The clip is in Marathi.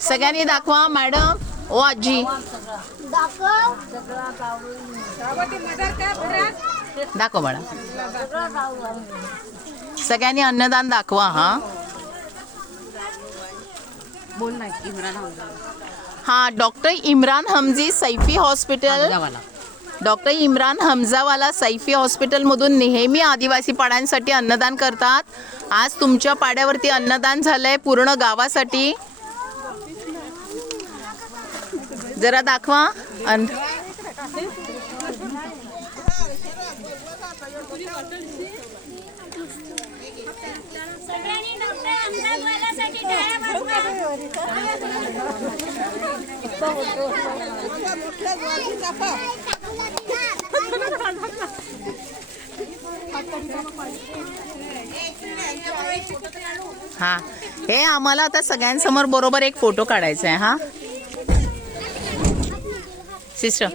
सगळ्यांनी दाखवा मॅडम. ओ आजी दाखव बाळा. सगळ्यांनी अन्नदान दाखवा. हा बोल ना. इम्रान हा doctor Imran Hamzi Saifi hospital. Doctor Imran Hamzawala Saifi हॉस्पिटलमधून नेहमी आदिवासी पाड्यांसाठी अन्नदान करतात. आज तुमच्या पाड्यावरती अन्नदान झालंय पूर्ण गावासाठी. जरा दाखवा. हा हे आम्हाला आता सगळ्यांसमोर बरोबर एक फोटो काढायचा आहे. हा सिस्टर